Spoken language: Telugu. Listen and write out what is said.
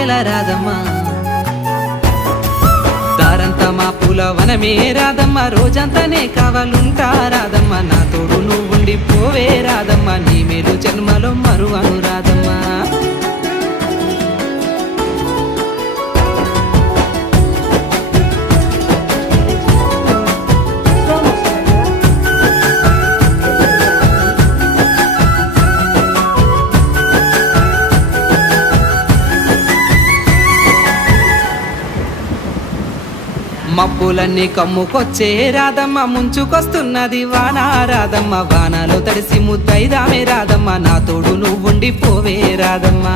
ఎలా రాదమ్మా దారంతా మా పూల వనమే రాదమ్మా రోజంతానే కావాలుంటా రాదమ్మా నా తోడు నువ్వుండి పోవే రాదమ్మా నీ మేలు జన్మలో మరువను రాదమ్మా మబ్బులన్నీ కమ్ముకొచ్చే రాదమ్మ ముంచుకొస్తున్నది వాన రాదమ్మ వానలో తడిసి ముద్దైదామే రాదమ్మ నా తోడు నువ్వుండి పోవే రాదమ్మా